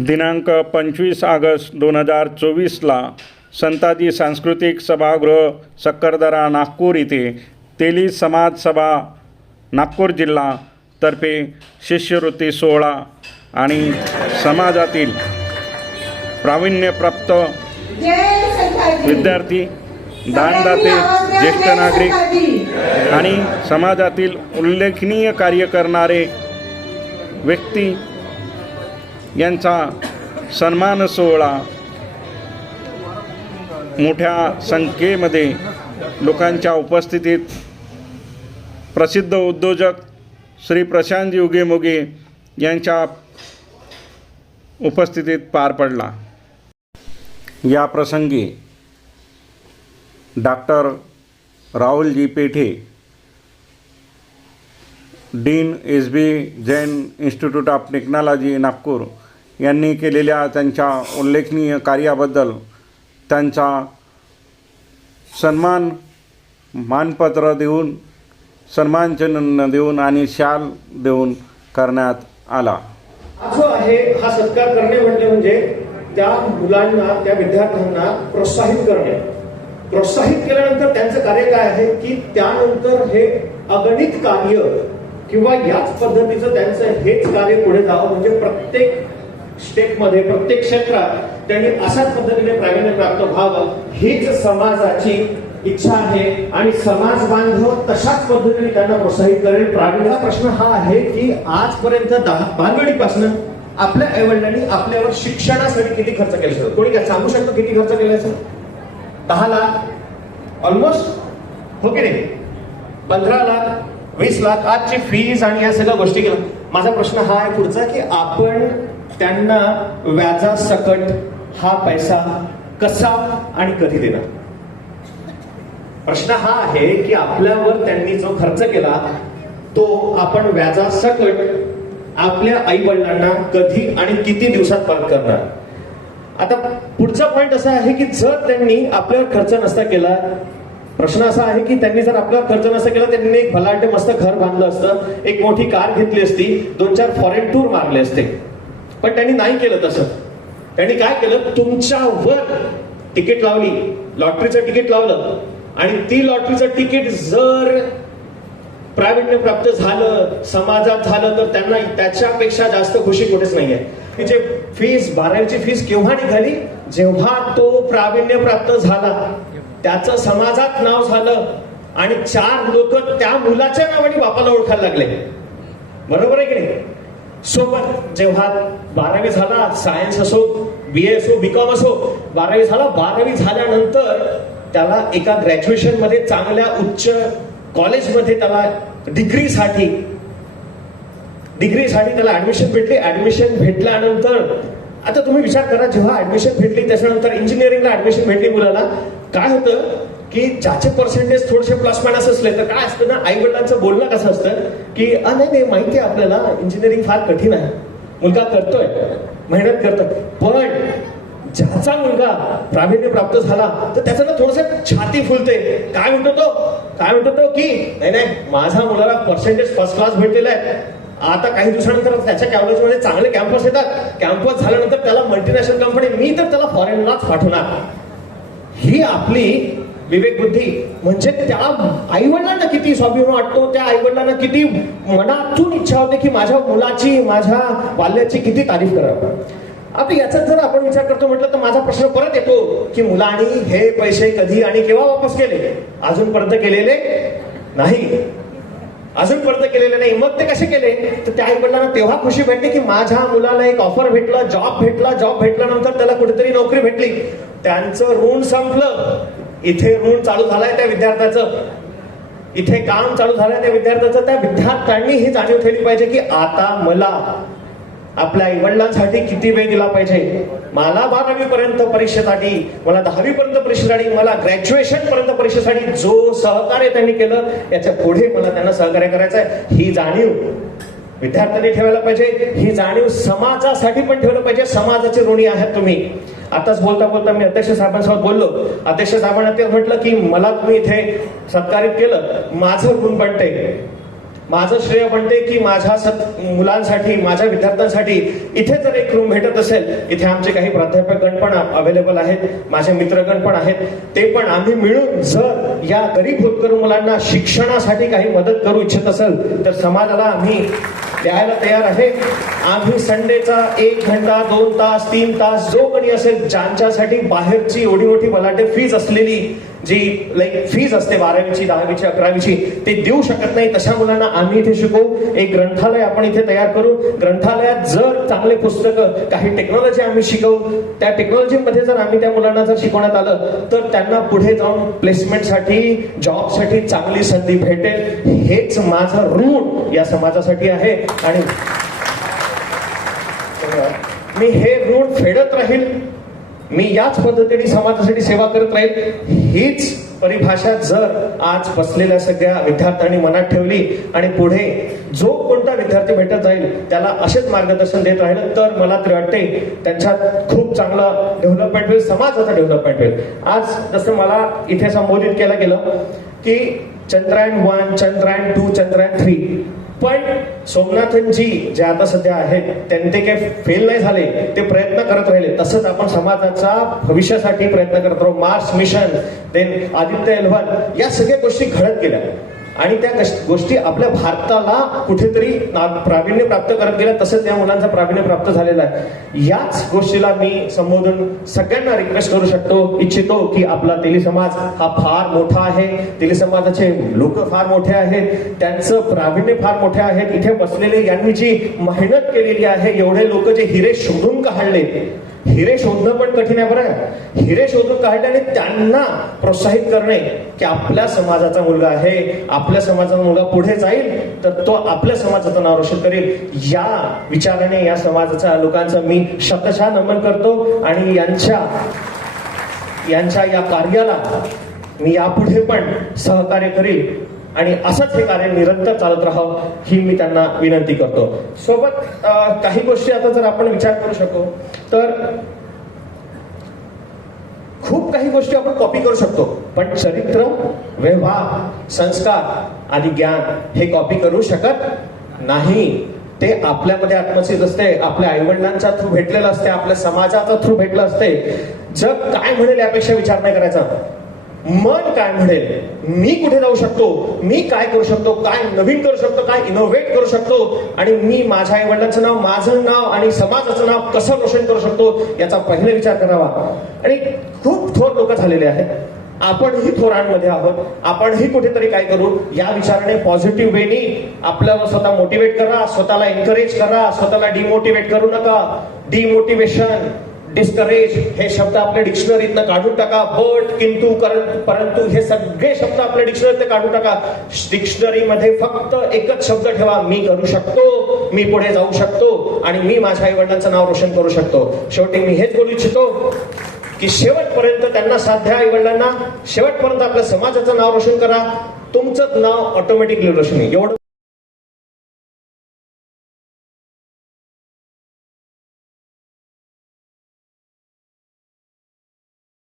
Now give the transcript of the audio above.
दिनांक पंचवीस ऑगस्ट दोन हजार चोवीसला संताजी सांस्कृतिक सभागृह सक्करदरा नागपूर येथे तेली समाज सभा नागपूर जिल्हा तर्फे शिष्यवृत्ती सोहळा आणि समाजातील प्रावीण्यप्राप्त विद्यार्थी दानदाते ज्येष्ठ नागरिक आणि समाजातील उल्लेखनीय कार्य करणारे व्यक्ती यांचा सन्मान सोहळा मोठ्या संख्येमध्ये लोकांच्या उपस्थितीत प्रसिद्ध उद्योजक श्री प्रशांत उगेमोगे यांच्या उपस्थितीत पार पडला. या प्रसंगी doctor Rahul ji Pethe dean S B Jain Institute of Technology Nagpur यांनी केलेल्या त्यांच्या उल्लेखनीय कार्याबद्दल त्यांचा सन्मान मानपत्र देऊन सन्मानचिन्ह देऊन आणि शाल देऊन करण्यात आला. जो आहे हा सत्कार करणे म्हटले म्हणजे त्या मुलांना त्या विद्यार्थ्यांना प्रोत्साहित करणे. प्रोत्साहित केल्यानंतर त्यांचं कार्य काय आहे? की त्यानंतर हे अगणित कार्य किंवा याच पद्धतीचं त्यांचं हेच कार्य पुढे जावं. म्हणजे प्रत्येक स्टेपमध्ये प्रत्येक क्षेत्रात त्यांनी अशाच पद्धतीने प्रावीण्य प्राप्त व्हावं हीच समाजाची इच्छा आहे. आणि समाज बांधव तशाच पद्धतीने त्यांना प्रोत्साहित करेल. प्रावीण्य प्रश्न हा आहे की आजपर्यंत दहा बालवडीपासून आपल्या आईवडिलांनी आपल्यावर शिक्षणासाठी किती खर्च केला असेल कोणी काय सांगू शकतो किती खर्च केला असेल? दहा लाख? ऑलमोस्ट हो की नाही? पंधरा लाख? वीस लाख? आजची फीज आणि या सगळ्या गोष्टी केल्या. माझा प्रश्न हा आहे पुढचा की आपण त्यांना व्याजासकट हा पैसा कसा आणि कधी देणार? प्रश्न हा आहे की आपल्यावर त्यांनी जो खर्च केला तो आपण व्याजासकट आपल्या आई वडिलांना कधी आणि किती दिवसात परत करणार? आता पुढचा पॉइंट असा आहे की जर त्यांनी आपल्यावर खर्च नसता केला प्रश्न असा आहे की त्यांनी जर आपल्यावर खर्च नसता केला त्यांनी एक भलाटे मस्त घर बांधलं असतं एक मोठी कार घेतली असती दोन चार फॉरेन टूर मारले असते. पण त्यांनी नाही केलं तसं. त्यांनी काय केलं? तुमच्यावर तिकीट लावली. लॉटरीचं तिकीट लावलं. आणि ती लॉटरीचं तिकीट जर प्रायव्हेटने प्राप्त झालं समाजात झालं तर त्यांना त्याच्यापेक्षा जास्त खुशी कुठेच नाहीये. तिचे फीस बारावीची फीस केव्हा निघाली? जेव्हा तो प्रावीण्य प्राप्त झाला. त्याचं समाजात नाव झालं. आणि चार लोक त्या मुलाच्या नावाने बापाला ओळखायला लागले. बरोबर आहे की नाही? सोबत जेव्हा बारावी झाला सायन्स असो बी ए असो बीकॉम असो बारावी झाला बारावी झाल्यानंतर त्याला एका ग्रॅज्युएशनमध्ये चांगल्या उच्च कॉलेजमध्ये त्याला डिग्रीसाठी डिग्रीसाठी त्याला ऍडमिशन भेटली. ऍडमिशन भेटल्यानंतर आता तुम्ही विचार करा जेव्हा ऍडमिशन भेटली त्याच्यानंतर इंजिनिअरिंगला ऍडमिशन भेटली मुलाला काय होतं? की ज्याचे पर्सेंटेज थोडेसे प्लस मायनस असले तर काय असतं ना? आई वडिलांचं बोलणं कसं असतं की "अ, नाही नाही माहिती आहे आपल्याला इंजिनिअरिंग फार कठीण आहे. मुलगा करतोय मेहनत करतोय. पण ज्याचा मुलगा प्रावीण्य प्राप्त झाला तर त्याचं ना थोडस छाती फुलते. काय म्हणतो तो? काय म्हणतो तो की नाही नाही माझ्या मुलाला पर्सेंटेज फर्स्ट क्लास भेटलेला आहे. आता काही दिवसानंतर त्याच्या कॅम्पसमध्ये चांगले कॅम्पस येतात. कॅम्पस झाल्यानंतर त्याला मल्टीनॅशनल कंपनी मी तर त्याला फॉरेनलाच पाठवणार. ही आपली विवेक बुद्धी म्हणजे त्या आईवडिलांना किती स्वाभिमान वाटतो त्या आईवडिलांना किती मनातून इच्छा होते की माझ्या मुलाची माझ्या बाल्याची किती तारीफ करावं. आता याचाच जर आपण विचार करतो म्हटलं तर माझा प्रश्न परत येतो की मुलांनी हे पैसे कधी आणि केव्हा वापस केले? अजूनपर्यंत केलेले नाही. अजूनपर्यंत केलेले नाही. मग ते कसे केले? तर त्या आईवडिलांना तेव्हा खुशी भेटली की माझ्या मुलाला एक ऑफर भेटला जॉब भेटला जॉब भेटल्यानंतर त्याला कुठेतरी नोकरी भेटली. त्यांचं ऋण संपलं. इथे ऋण चालू झालाय त्या विद्यार्थ्याचं. इथे काम चालू झालंय त्या विद्यार्थ्याचं. त्या विद्यार्थ्यांनी ही जाणीव ठेवली पाहिजे की आता मला आपल्या आई वडिलांसाठी किती वेळ दिला पाहिजे? मला बारावी पर्यंत परीक्षेसाठी मला दहावी पर्यंत परीक्षेसाठी मला ग्रॅज्युएशन पर्यंत परीक्षेसाठी जो सहकार्य त्यांनी केलं याच्यापुढे मला त्यांना सहकार्य करायचं आहे. ही जाणीव विद्यार्थ्यांनी ठेवायला पाहिजे. ही जाणीव समाजासाठी पण ठेवलं पाहिजे. समाजाचे ऋणी आहात तुम्ही. आताच बोलता बोलता मी अध्यक्ष साहेबांसोबत बोललो. अध्यक्ष साहेबांना ते म्हटलं की मला तुम्ही इथे सत्कारित केलं. माझं गुण बनते. माझं श्रेय म्हणते की माझ्या सत मुलांसाठी माझ्या विद्यार्थ्यांसाठी इथे जर एक रूम भेटत असेल इथे आमचे काही प्राध्यापकगण पण अवेलेबल आहेत माझे मित्रगण पण आहेत. ते पण आम्ही मिळून जर या गरीब होतकरू मुलांना शिक्षणासाठी काही मदत करू इच्छित असेल तर समाजाला आम्ही द्यायला तयार आहे. आम्ही संडेचा एक घंटा दोन तास तीन तास जो कोणी असेल ज्यांच्यासाठी बाहेरची एवढी मोठी बलाटे फीज असलेली जी लाईक फीज असते बारावीची दहावीची अकरावीची ते देऊ शकत नाही. तशा मुलांना आम्ही इथे शिकवू. एक ग्रंथालय आपण इथे तयार करू. ग्रंथालयात जर चांगले पुस्तकं काही टेक्नॉलॉजी आम्ही शिकवू त्या टेक्नॉलॉजीमध्ये जर आम्ही त्या मुलांना जर शिकवण्यात आलं तर त्यांना पुढे जाऊन प्लेसमेंटसाठी जॉबसाठी चांगली संधी भेटेल. हेच माझं ऋण या समाजासाठी आहे. आणि मी हे ऋण फेडत राहील. मी याच पद्धतीने समाजासाठी सेवा करत राहील हीच परिभाषा जर आज बसलेल्या सगळ्या विद्यार्थ्यांनी मनात ठेवली आणि पुढे जो कोणता विद्यार्थी भेटत जाईल त्याला असेच मार्गदर्शन देत राहिलं तर मला तरी वाटते त्यांच्यात खूप चांगलं डेव्हलपमेंट होईल समाजाचं डेव्हलपमेंट होईल. आज जसं मला इथे संबोधित केलं गेलं की Chandrayaan one Chandrayaan two Chandrayaan three पण सोमनाथनजी जे आता सध्या आहेत त्यांनी ते काही फेल नाही झाले ते प्रयत्न करत राहिले. तसंच आपण समाजाचा भविष्यासाठी प्रयत्न करत राहू. Mars mission then Aditya L one या सगळ्या गोष्टी घडत गेल्या. आणि त्या गोष्टी आपल्या भारताला कुठेतरी ना- प्रावीण्य प्राप्त करत गेल्या तसंच त्या मुलांचा प्रावीण्य प्राप्त झालेला आहे. याच गोष्टीला मी संबोधून सगळ्यांना रिक्वेस्ट करू शकतो इच्छितो की आपला तेली समाज हा फार मोठा आहे. तेली समाजाचे लोक फार मोठे आहेत. त्यांचं प्रावीण्य फार मोठे आहेत. इथे बसलेले यांनी जी मेहनत केलेली आहे एवढे लोक जे हिरे शोधून काढले हिरे शोधणं पण कठीण आहे बरं का? हिरे शोधून काढले आणि त्यांना प्रोत्साहित करणे की आपल्या समाजाचा मुलगा आहे आपल्या समाजाचा मुलगा पुढे जाईल तर तो आपल्या समाजाचं नाव रोशन करेल या विचाराने या समाजाच्या लोकांचं मी शतशः नमन करतो आणि यांच्या यांच्या या कार्याला मी यापुढे पण सहकार्य करील आणि असंच हे कार्य निरंतर चालत राहावं ही मी त्यांना विनंती करतो. सोबत काही गोष्टी आता जर आपण विचार करू शकतो तर खूप काही गोष्टी आपण कॉपी करू शकतो पण चरित्र व्यवहार संस्कार आणि ज्ञान हे कॉपी करू शकत नाही. ते आपल्यामध्ये आत्मसिद्ध असते आपल्या आईवडिलांच्या थ्रू भेटलेलं असते आपल्या समाजाचा थ्रू भेटलं असते. जग काय म्हणेल यापेक्षा विचार नाही करायचा. मन काय म्हणेल? मी कुठे जाऊ शकतो? मी काय करू शकतो? काय नवीन करू शकतो? काय इनोव्हेट करू शकतो? आणि मी माझ्या आई वडिलांचं नाव माझं नाव आणि समाजाचं नाव कसं रोशन करू शकतो? याचा पहिला विचार करावा. आणि खूप थोर लोक झालेले आहेत. आपणही थोरांमध्ये आहोत. आपणही कुठेतरी काय करू? या विचाराने पॉझिटिव्ह वेनी आपल्याला स्वतः मोटिवेट करा. स्वतःला एनकरेज करा. स्वतःला डिमोटिवेट करू नका. डिमोटिवेशन डिस्करेज हे शब्द आपल्या डिक्शनरीतनं काढून टाका. बट किंतु कर- परंतु हे सगळे शब्द आपल्या डिक्शनरीतनं काढून टाका. डिक्शनरीमध्ये फक्त एकच शब्द ठेवा. मी करू शकतो मी पुढे जाऊ शकतो आणि मी माझ्या आई वडिलांचं नाव रोशन करू शकतो. शेवटी मी हेच बोलू इच्छितो की शेवटपर्यंत त्यांना साध्या आई वडिलांना शेवटपर्यंत आपल्या समाजाचं नाव रोशन करा. तुमचंच नाव ऑटोमॅटिकली रोशन. एवढं